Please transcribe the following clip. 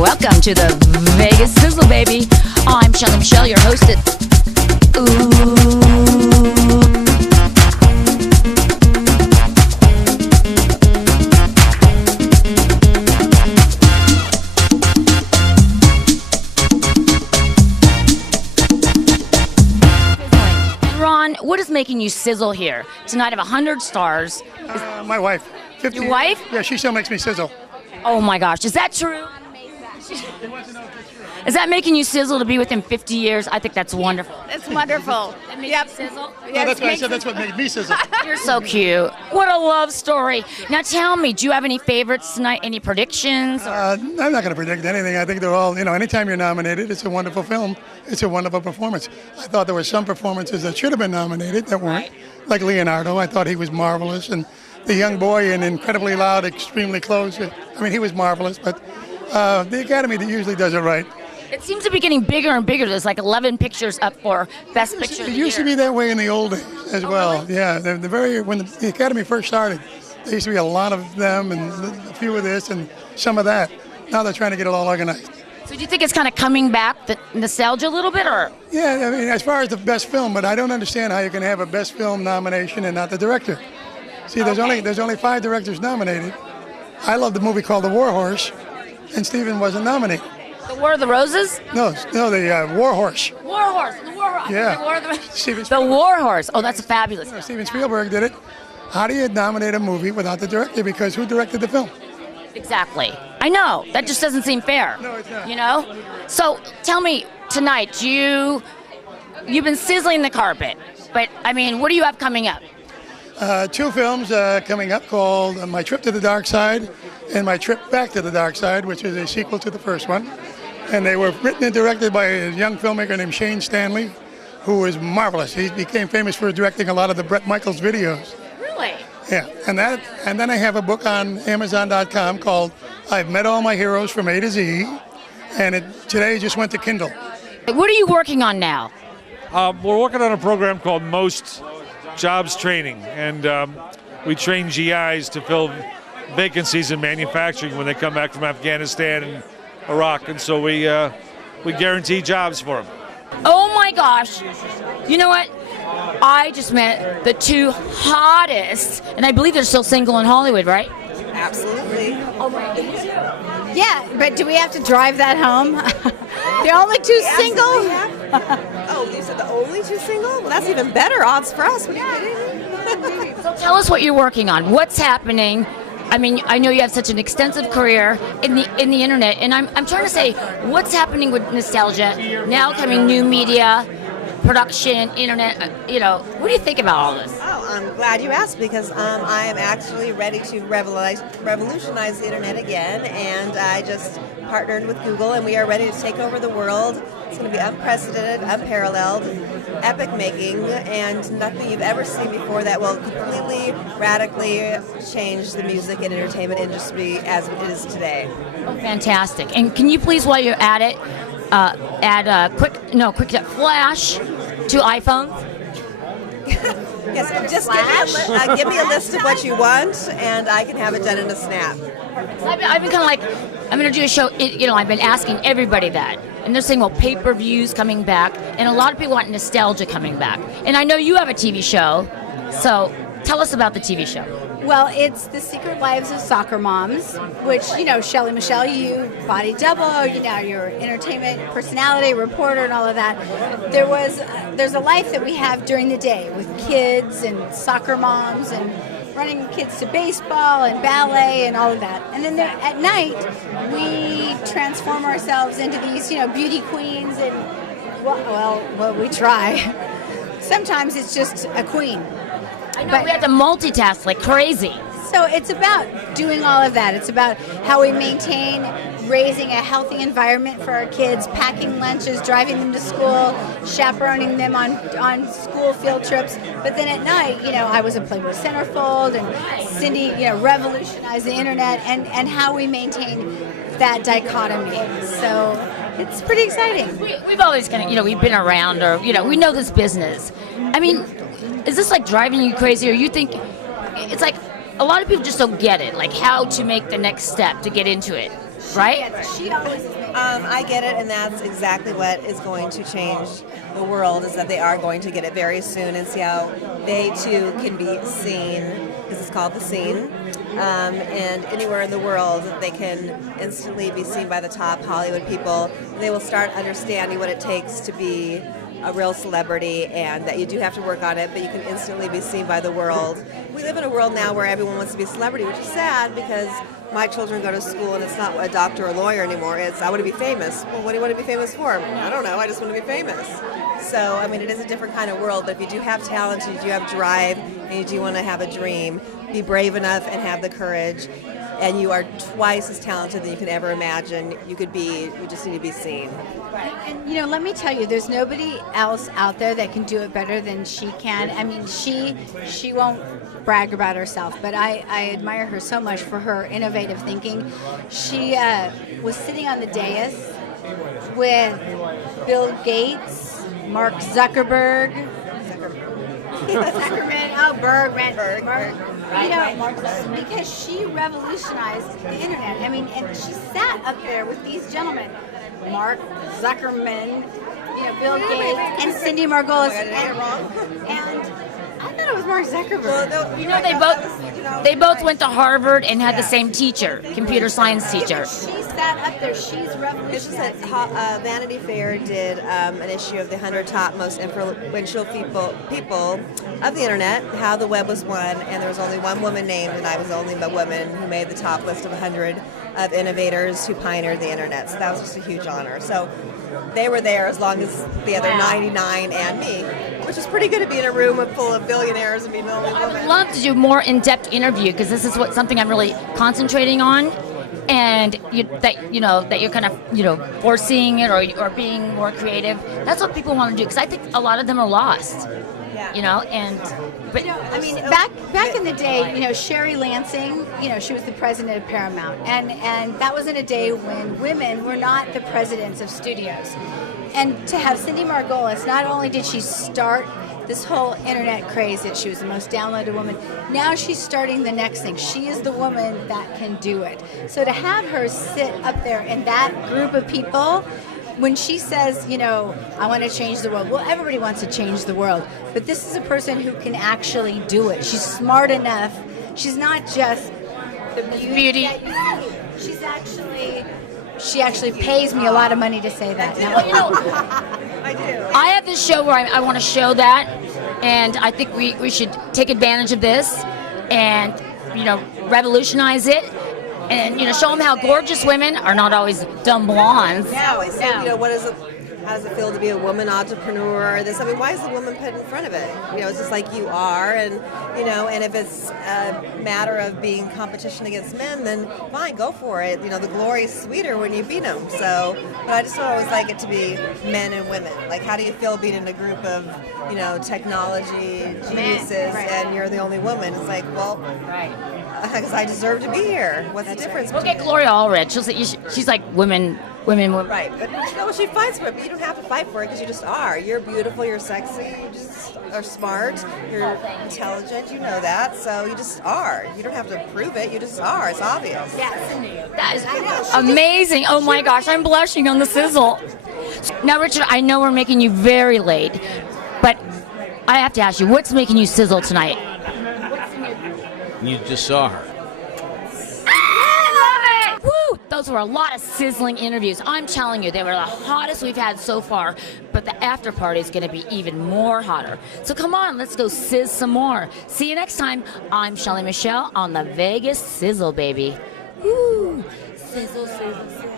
Welcome to the Vegas Sizzle, baby. I'm Shelly Michelle, your host at Ron, what is making you sizzle here tonight of 100 stars? My wife. 50 Your wife? Yeah, she still makes me sizzle. Oh my gosh, is that true? Is that making you sizzle to be with him 50 years? I think that's wonderful. It's wonderful. That makes Yep. you sizzle? No, that's why I said that's what made me sizzle. You're so cute. What a love story. Now tell me, do you have any favorites tonight? Any predictions? I'm not going to predict anything. I think they're all, anytime you're nominated, it's a wonderful film. It's a wonderful performance. I thought there were some performances that should have been nominated that weren't. Like Leonardo, I thought he was marvelous. And the young boy in Incredibly Loud, Extremely Close, he was marvelous. But the Academy usually does it right. It seems to be getting bigger and bigger. There's like 11 pictures up for Best Picture. It used to be that way in the old days as well. Really? Yeah, when the Academy first started, there used to be a lot of them and a few of this and some of that. Now they're trying to get it all organized. So do you think it's kind of coming back, the nostalgia a little bit, or? Yeah, as far as the best film, but I don't understand how you can have a best film nomination and not the director. See, there's only 5 directors nominated. I love the movie called The War Horse, and Steven wasn't nominated. The War of the Roses? No, the War Horse. War Horse. The War Horse. Yeah. The War of the, Steven the War Horse. Oh, that's fabulous. Steven Spielberg did it. How do you nominate a movie without the director? Because who directed the film? Exactly. I know. That just doesn't seem fair. No, it's not. So tell me tonight, you've been sizzling the carpet, but what do you have coming up? 2 films coming up called My Trip to the Dark Side and My Trip Back to the Dark Side, which is a sequel to the first one. And they were written and directed by a young filmmaker named Shane Stanley, who is marvelous. He became famous for directing a lot of the Bret Michaels videos. Really? Yeah, and then I have a book on Amazon.com called I've Met All My Heroes from A to Z, and today just went to Kindle. What are you working on now? We're working on a program called Most Jobs Training, and we train GIs to fill vacancies in manufacturing when they come back from Afghanistan and Iraq, and so we guarantee jobs for them. Oh my gosh. You know what? I just met the 2 hottest, and I believe they're still single in Hollywood, right? Absolutely. Oh, right. Yeah, but do we have to drive that home? The only 2 single? Oh, you said the only 2 single? Well, that's even better odds for us. What are you kidding? So tell us what you're working on. What's happening? I know you have such an extensive career in the internet, and I'm trying to say, what's happening with nostalgia now? Coming new media, production, internet. What do you think about all this? Oh, I'm glad you asked because I am actually ready to revolutionize the internet again, and I just partnered with Google, and we are ready to take over the world. It's going to be unprecedented, unparalleled, epic-making, and nothing you've ever seen before that will completely, radically change the music and entertainment industry as it is today. Oh, fantastic! And can you please, while you're at it, add quick flash to iPhones? Yes, just give me a list of what you want, and I can have it done in a snap. I've been kind of like, I'm going to do a show, I've been asking everybody that. And they're saying, well, pay-per-views coming back. And a lot of people want nostalgia coming back. And I know you have a TV show. So tell us about the TV show. Well, it's The Secret Lives of Soccer Moms, which, Shelly Michelle, you body double, you're entertainment personality, reporter, and all of that. There's a life that we have during the day with kids and soccer moms and running kids to baseball and ballet and all of that. And then at night, we transform ourselves into these, beauty queens and, well, we try. Sometimes it's just a queen. I know, we have to multitask like crazy. So it's about doing all of that. It's about how we maintain raising a healthy environment for our kids, packing lunches, driving them to school, chaperoning them on school field trips. But then at night, I was a Playboy centerfold, and Cindy, revolutionized the internet, and how we maintain that dichotomy. So it's pretty exciting. We've always we've been around, or, we know this business. Is this like driving you crazy, or you think it's like a lot of people just don't get it, like how to make the next step to get into it? right? She always is making I get it, and that's exactly what is going to change the world, is that they are going to get it very soon and see how they too can be seen, because it's called The Scene. And anywhere in the world, they can instantly be seen by the top Hollywood people. They will start understanding what it takes to be a real celebrity, and that you do have to work on it, but you can instantly be seen by the world. We live in a world now where everyone wants to be a celebrity, which is sad, because my children go to school and it's not a doctor or a lawyer anymore. It's, I want to be famous. Well, what do you want to be famous for? I don't know. I just want to be famous. So, I mean, it is a different kind of world, but if you do have talent, you do have drive, and you do want to have a dream, be brave enough and have the courage, and you are twice as talented than you can ever imagine you could be. You just need to be seen. And you know, let me tell you, there's nobody else out there that can do it better than she can. I mean, she won't brag about herself, but I admire her so much for her innovative thinking. She was sitting on the dais with Bill Gates, Mark Zuckerberg, Zuckerman, oh, Bergman, Mark, you know, Mark Zuckerman, because she revolutionized the internet. I mean, and she sat up there with these gentlemen, Mark Zuckerman, you know, Bill Gates, and Cindy Margolis, and I thought it was Mark Zuckerberg. Well, no, You know, they both went to Harvard and had the same teacher, computer science teacher. She sat up there. She's It's just revolutionized. that Vanity Fair did an issue of the 100 top most influential people of the internet, how the web was won, and there was only one woman named, and I was the only woman who made the top list of 100 of innovators who pioneered the internet. So that was just a huge honor. So they were there as long as the other 99 and me, which is pretty good to be in a room full of billionaires and be the only I woman. would love to do more in-depth interview, because this is something I'm really concentrating on, and that you're kind of foreseeing it or being more creative. That's what people want to do, because I think a lot of them are lost. Yeah. But I mean, back in the day, you know, Sherry Lansing, you know, she was the president of Paramount, and that was in a day when women were not the presidents of studios. And to have Cindy Margolis, not only did she start this whole internet craze that she was the most downloaded woman, now she's starting the next thing. She is the woman that can do it. So to have her sit up there in that group of people, when she says, you know, I want to change the world, well, everybody wants to change the world, but this is a person who can actually do it. She's smart enough. She's not just the beauty that you see. She actually pays me a lot of money to say that. Now. I do. I have this show where I want to show that, and I think we should take advantage of this and, revolutionize it. And, show them how gorgeous women are not always dumb blondes. Yeah, I always say, how does it feel to be a woman entrepreneur? Why is the woman put in front of it? It's just like you are, and if it's a matter of being competition against men, then fine, go for it. The glory is sweeter when you beat them. So, but I just don't always like it to be men and women. Like, how do you feel being in a group of, technology geniuses, and you're the only woman? It's like, well, right. Because I deserve to be here. What's the difference? We'll get Gloria Allred. She's like women. Right, but she fights for it, but you don't have to fight for it because you just are. You're beautiful, you're sexy, you just are smart, you're intelligent, you know that, so you just are. You don't have to prove it, you just are. It's obvious. Yes, that is amazing. Oh my gosh, I'm blushing on the sizzle. Now, Richard, I know we're making you very late, but I have to ask you, what's making you sizzle tonight? You just saw her. Woo! Those were a lot of sizzling interviews. I'm telling you, they were the hottest we've had so far, but the after party is going to be even more hotter. So come on, let's go sizz some more. See you next time. I'm Shelly Michelle on the Vegas Sizzle, baby. Woo! Sizzle, sizzle, sizzle.